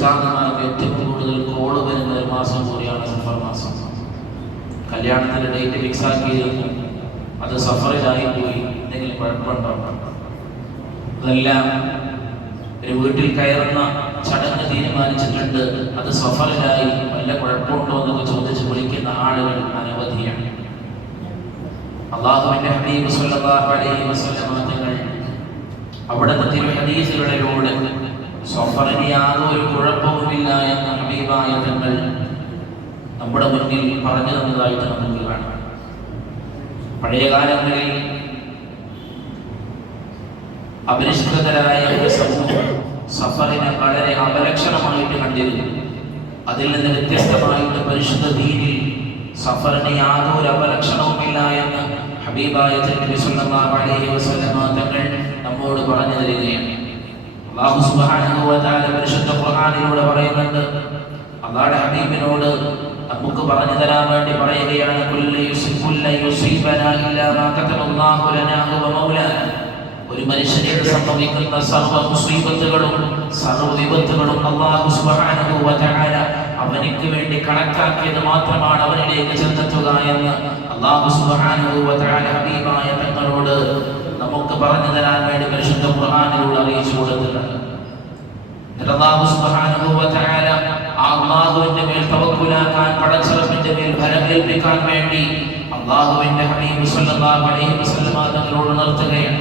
സാധാരണമാർക്ക് ഏറ്റവും കൂടുതൽ കോള് വരുന്ന ഒരു മാസം കൂടിയാണ് സഫർ മാസം. കല്യാണത്തിൻ്റെ ഡേറ്റ് ഫിക്സ് ആക്കിയിരുന്നു, അത് സഫറിലായി പോയി, എന്തെങ്കിലും കുഴപ്പമുണ്ടോ? അതെല്ലാം ഒരു വീട്ടിൽ കയറുന്ന ചടങ്ങ് തീരുമാനിച്ചിട്ടുണ്ട്, അത് സഫറിലായി, വല്ല കുഴപ്പമുണ്ടോ എന്നൊക്കെ ചോദിച്ച് വിളിക്കുന്ന ആളുകൾ അനവധിയാണ്. അല്ലാഹുവിൻ്റെ ഹബീബ് സ്വല്ലല്ലാഹു അലൈഹി വസല്ലം തങ്ങൾ അവിടുത്തെ തിരു ഹദീസുകളിലൂടെ സഫറിന് യാതൊരു കുഴപ്പവുമില്ല എന്ന ഹബീബായ തങ്ങൾ നമ്മുടെ മുന്നിൽ പറഞ്ഞു തന്നതായിട്ട് നമുക്ക് കാണാം. പഴയ കാലങ്ങളിൽ അപരിഷ്കൃതരായ ഒരു സമൂഹം സഫറിനെ വളരെ അപലക്ഷണമായിട്ട് കണ്ടിരുന്നു. അതിൽ നിന്ന് വ്യത്യസ്തമായിട്ട് പരിശുദ്ധ ദീനിൽ സഫറിന് യാതൊരു അപലക്ഷണവുമില്ല എന്ന് ഹബീബായ നബി സല്ലല്ലാഹു അലൈഹി വസല്ലം തങ്ങൾ നമ്മോട് പറഞ്ഞു തരികയാണ്. അല്ലാഹു സുബ്ഹാനഹു വ തആല പരിശുദ്ധ ഖുർആനിലൂടെ പറയുന്നുണ്ട്, അല്ലാഹുവിന്റെ ഹബീബിനോട് നമുക്ക് പറഞ്ഞു തരാൻ വേണ്ടി പറയുകയാണ്, കുല്ലു യുസീബനാ ഇല്ലാ മാ കതബല്ലാഹു ലനാ ഹുവ മൗലാനാ. ഒരു മനുഷ്യനെ സംഭവിക്കുന്ന സർവ്വ മുസീബത്തുകളും സർവ്വ വിപത്തുകളും അല്ലാഹു സുബ്ഹാനഹു വ തആല അവനിക്ക് വേണ്ടി കണക്കാക്കിയത് മാത്രമാണ് അവനിലേക്ക് ചെന്നെത്തുക എന്ന് അല്ലാഹു സുബ്ഹാനഹു വ തആല ഹബീബായ തങ്ങളോട് നമുക്ക് പറഞ്ഞു തരാൻ വേണ്ടി പരിശുദ്ധ ഖുർആനിലൂടെ അറിയിച്ചു കൊടുത്തിട്ടുണ്ട്. അല്ലാഹു സുബ്ഹാനഹു വ തആല അല്ലാഹുവിന്റെ മേൽ തവക്കുലാക്കാൻ, പടച്ചറപ്പിന്റെ മേൽ ഭരമേൽപ്പിക്കാൻ വേണ്ടി അല്ലാഹുവിന്റെ ഹബീബ് സ്വല്ലല്ലാഹു അലൈഹി വസല്ലം തങ്ങളോട് നിർത്തുകയാണ്.